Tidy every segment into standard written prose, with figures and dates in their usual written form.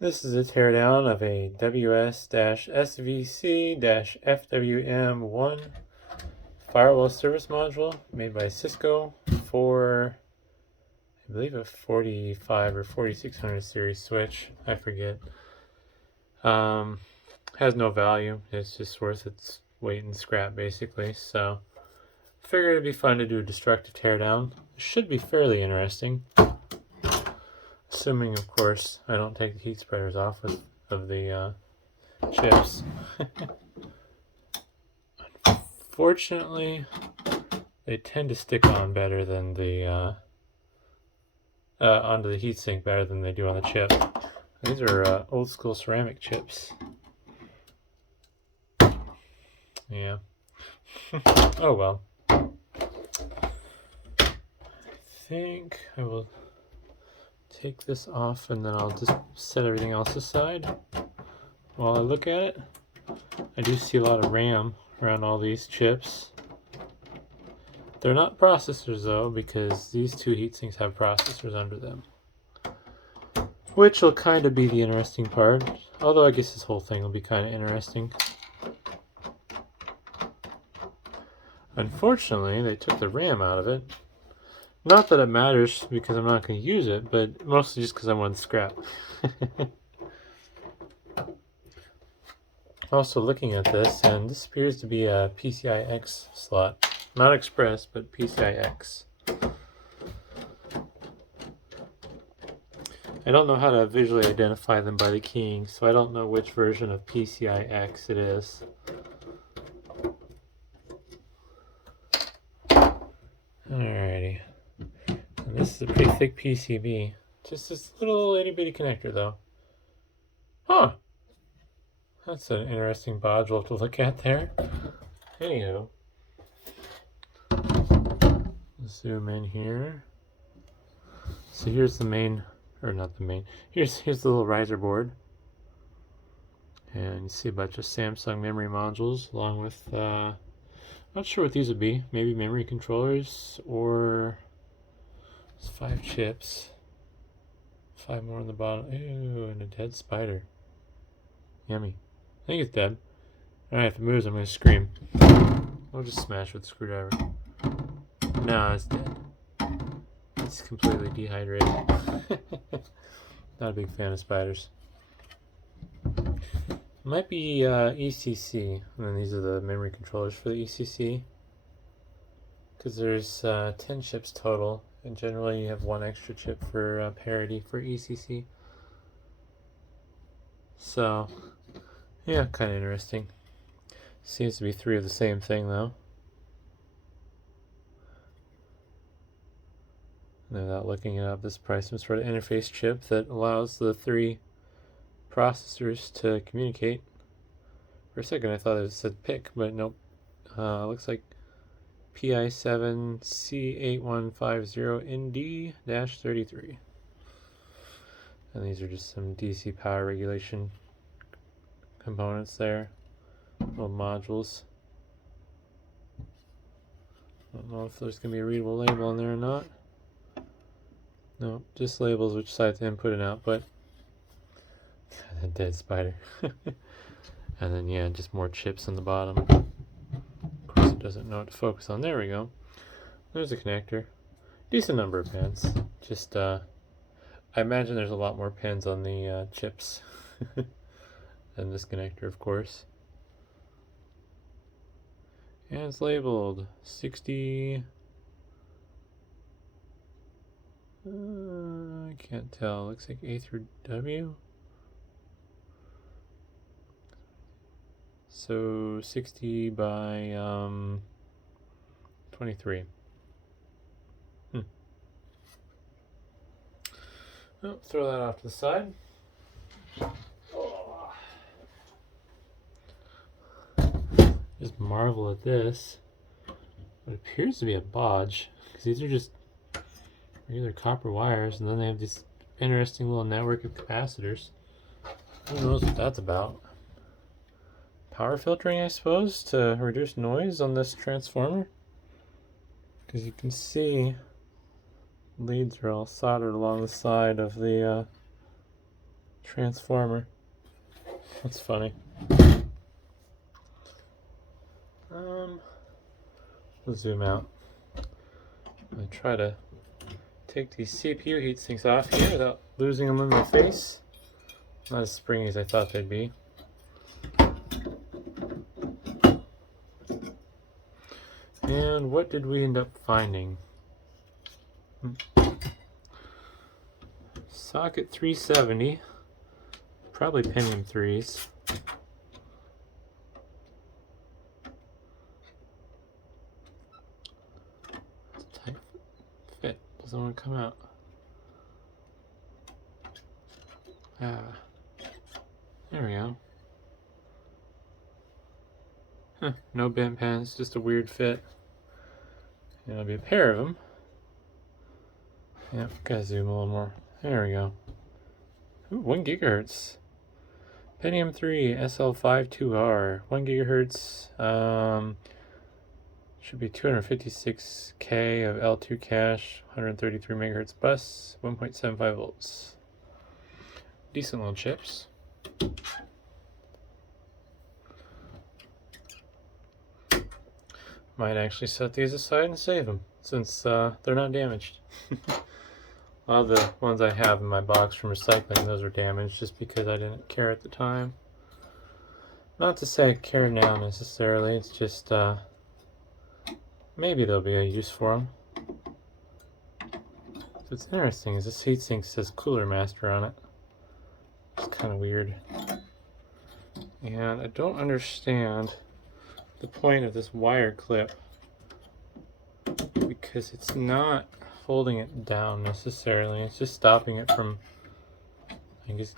This is a teardown of a WS-SVC-FWM-1 firewall service module made by Cisco for, I believe, a 45 or 4600 series switch. I forget. Has no value. It's just worth its weight in scrap, basically. So, figured it'd be fun to do a destructive teardown. It should be fairly interesting. Assuming, of course, I don't take the heat spreaders off of the chips. Unfortunately, they tend to stick on better than the onto the heatsink better than they do on the chip. These are old school ceramic chips. Yeah. Oh well. I think I will take this off and then I'll just set everything else aside while I look at it. I do see a lot of RAM around all these chips. They're not processors though, because these two heatsinks have processors under them, which will kind of be the interesting part, although I guess this whole thing will be kind of interesting. Unfortunately, they took the RAM out of it. Not that it matters because I'm not going to use it, but mostly just because I wanted scrap. Also looking at this, and this appears to be a PCI-X slot. Not Express, but PCI-X. I don't know how to visually identify them by the keying, so I don't know which version of PCI-X it is. Alrighty. And this is a pretty thick PCB. Just this little itty bitty connector though. Huh! That's an interesting module to look at there. Anywho. Zoom in here. So here's the main, or not the main, here's the little riser board. And you see a bunch of Samsung memory modules along with, not sure what these would be. Maybe memory controllers, or it's 5 chips. 5 more on the bottom. Ooh, and a dead spider. Yummy. I think it's dead. Alright, if it moves, I'm going to scream. I'll just smash with a screwdriver. No, it's dead. It's completely dehydrated. Not a big fan of spiders. Might be ECC, and these are the memory controllers for the ECC. Because there's 10 chips total, and generally you have 1 extra chip for parity for ECC. So, yeah, kind of interesting. Seems to be 3 of the same thing though. And without looking it up, this price some sort of interface chip that allows the 3 processors to communicate. For a second I thought it said PIC, but nope. Looks like PI7C8150ND-33. And these are just some DC power regulation components there. Little modules. Don't know if there's going to be a readable label on there or not. No, just labels which side to input and output. A dead spider. And then, yeah, just more chips on the bottom. Of course, it doesn't know what to focus on. There we go. There's a connector. Decent number of pins. Just, I imagine there's a lot more pins on the chips than this connector, of course. And it's labeled 60. I can't tell. Looks like A through W. So 60 by 23. Oh, throw that off to the side. Oh. Just marvel at this. What appears to be a bodge, because these are just regular copper wires, and then they have this interesting little network of capacitors. Who knows what that's about? Power filtering, I suppose, to reduce noise on this transformer. Because you can see leads are all soldered along the side of the transformer. That's funny. We'll zoom out. I try to take these CPU heat sinks off here without losing them in my face. Not as springy as I thought they'd be. And what did we end up finding? Socket 370, probably Pentium 3s. Tight fit, doesn't want to come out. There we go. Huh, no bent pens, just a weird fit. And it'll be a pair of them. Yep, gotta zoom a little more. There we go. Ooh, 1 gigahertz. Pentium 3 SL52R. 1 gigahertz. Should be 256K of L2 cache, 133 megahertz bus, 1.75 volts. Decent little chips. Might actually set these aside and save them, since they're not damaged. A lot of the ones I have in my box from recycling, those are damaged just because I didn't care at the time. Not to say I care now necessarily, it's just maybe there'll be a use for them. What's interesting is this heatsink says Cooler Master on it. It's kind of weird. And I don't understand the point of this wire clip, because it's not holding it down necessarily. It's just stopping it from, I guess,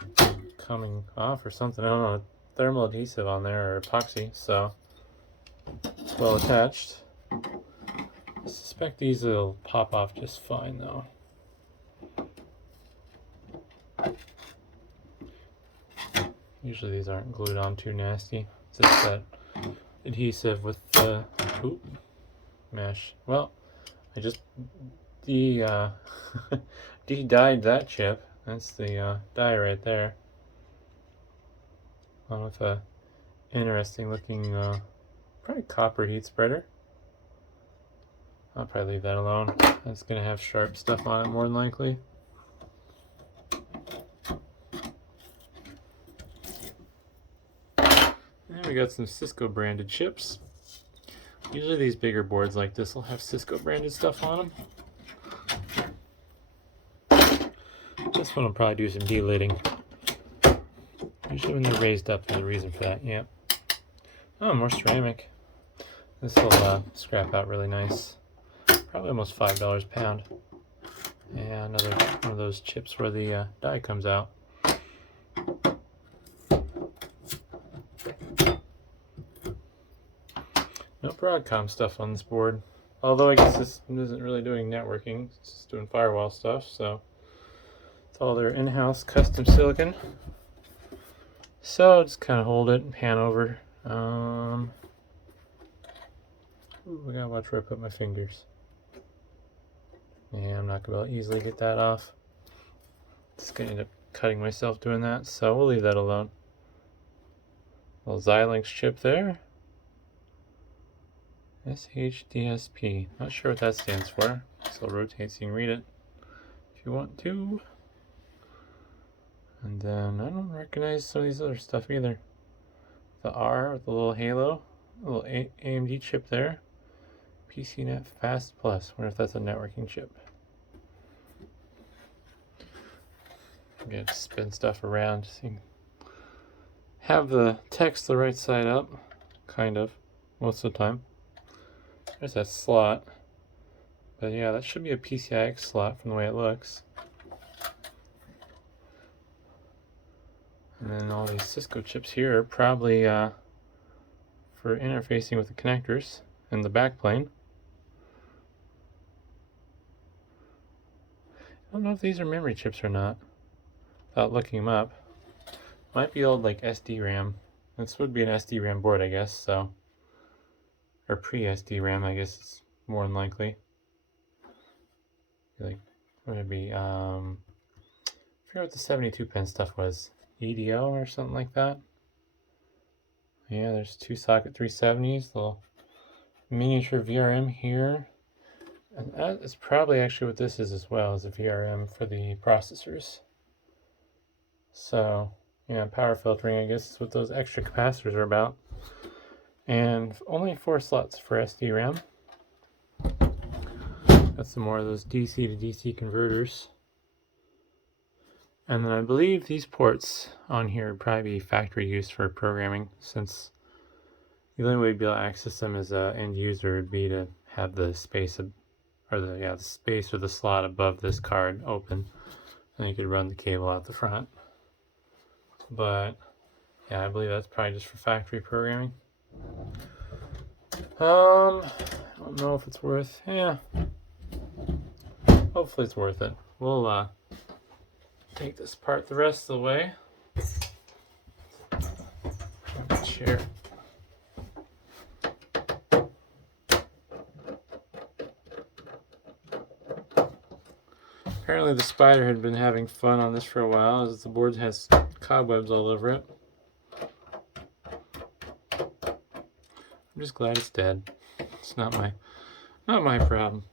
coming off or something. I don't know. Thermal adhesive on there, or epoxy, so it's well attached. I suspect these will pop off just fine though. Usually these aren't glued on too nasty. It's just that adhesive with the mesh. Well, I just de-dyed that chip. That's the dye right there. Along with a interesting looking probably copper heat spreader. I'll probably leave that alone. That's gonna have sharp stuff on it more than likely. And we got some Cisco branded chips. Usually these bigger boards like this will have Cisco branded stuff on them. This one will probably do some delidding. Usually when they're raised up, there's a reason for that. Yep. Oh, more ceramic. This will scrap out really nice. Probably almost $5 a pound. And another one of those chips where the die comes out. No Broadcom stuff on this board. Although I guess this isn't really doing networking, it's just doing firewall stuff, so it's all their in-house custom silicon. So just kind of hold it and pan over. Ooh, I gotta watch where I put my fingers. Yeah, I'm not gonna be able to easily get that off. Just gonna end up cutting myself doing that, so we'll leave that alone. Little Xilinx chip there. SHDSP. Not sure what that stands for. So I'll rotate so you can read it if you want to. And then I don't recognize some of these other stuff either. The R with the little halo, a little AMD chip there. PCNet Fast Plus. Wonder if that's a networking chip. I'm gonna spin stuff around so you can have the text the right side up, kind of, most of the time. There's that slot. But yeah, that should be a PCIX slot from the way it looks. And then all these Cisco chips here are probably for interfacing with the connectors and the backplane. I don't know if these are memory chips or not, without looking them up. Might be old like SD-RAM. This would be an SD-RAM board, I guess, so. Or pre-SD-RAM, I guess it's more than likely. Like, what would it be? I forget what the 72 pin stuff was. EDO or something like that. Yeah, there's 2 socket 370s, little miniature VRM here. And that is probably actually what this is as well, as a VRM for the processors. So, yeah, power filtering, I guess, is what those extra capacitors are about. And only 4 slots for SD-RAM. Got some more of those DC to DC converters. And then I believe these ports on here would probably be factory use for programming, since the only way to be able to access them as an end user would be to have the space or the space or the slot above this card open, and you could run the cable out the front. But yeah, I believe that's probably just for factory programming. I don't know if it's worth. Yeah, hopefully it's worth it. We'll take this part the rest of the way. Chair. Apparently the spider had been having fun on this for a while, as the board has cobwebs all over it. I'm just glad it's dead. It's not my problem.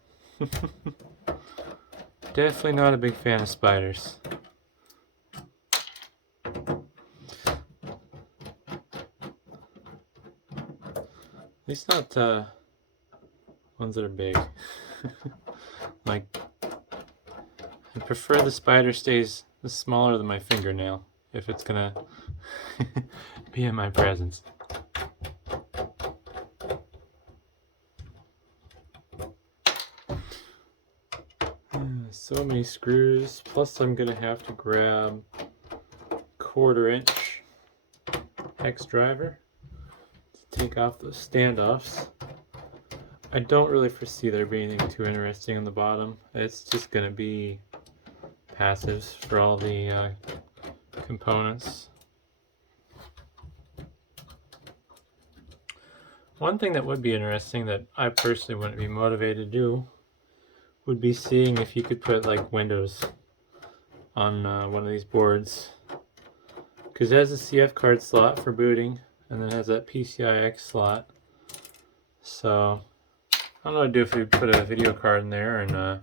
Definitely not a big fan of spiders. At least not ones that are big. Like, I prefer the spider stays smaller than my fingernail if it's gonna be in my presence. So many screws, plus I'm gonna have to grab 1/4" hex driver to take off those standoffs. I don't really foresee there being anything too interesting on the bottom. It's just gonna be passives for all the components. One thing that would be interesting that I personally wouldn't be motivated to do would be seeing if you could put like Windows on one of these boards, because it has a CF card slot for booting and then it has that PCIX slot. So I don't know what to do if we put a video card in there and a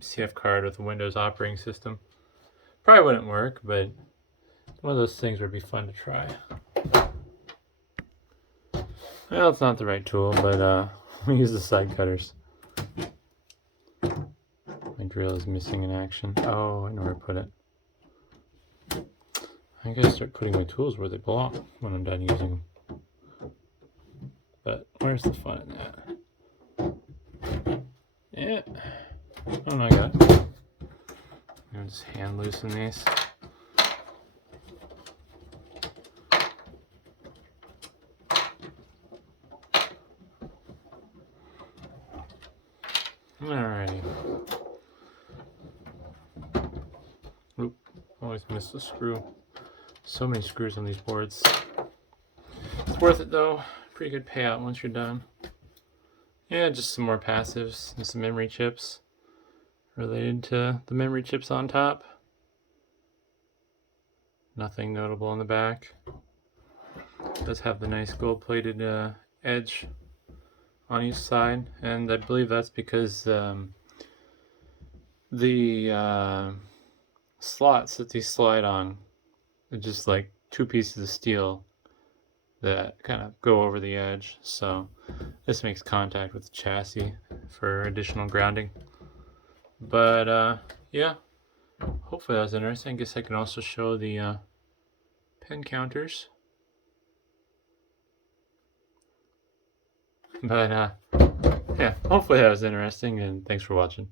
CF card with a Windows operating system. Probably wouldn't work, but one of those things would be fun to try. Well, it's not the right tool, but we use the side cutters. My drill is missing in action. Oh, I know where to put it. I gotta start putting my tools where they belong when I'm done using them. But where's the fun in that? Yeah. Oh no, I got it. I'm gonna just hand loosen these. Alrighty. Oop, always miss the screw. So many screws on these boards. It's worth it though. Pretty good payout once you're done. Yeah, just some more passives and some memory chips related to the memory chips on top. Nothing notable on the back. It does have the nice gold-plated edge on each side, and I believe that's because the slots that these slide on are just like 2 pieces of steel that kind of go over the edge, so this makes contact with the chassis for additional grounding. But yeah, hopefully that was interesting. I guess I can also show the pin counters. But yeah, hopefully that was interesting, and thanks for watching.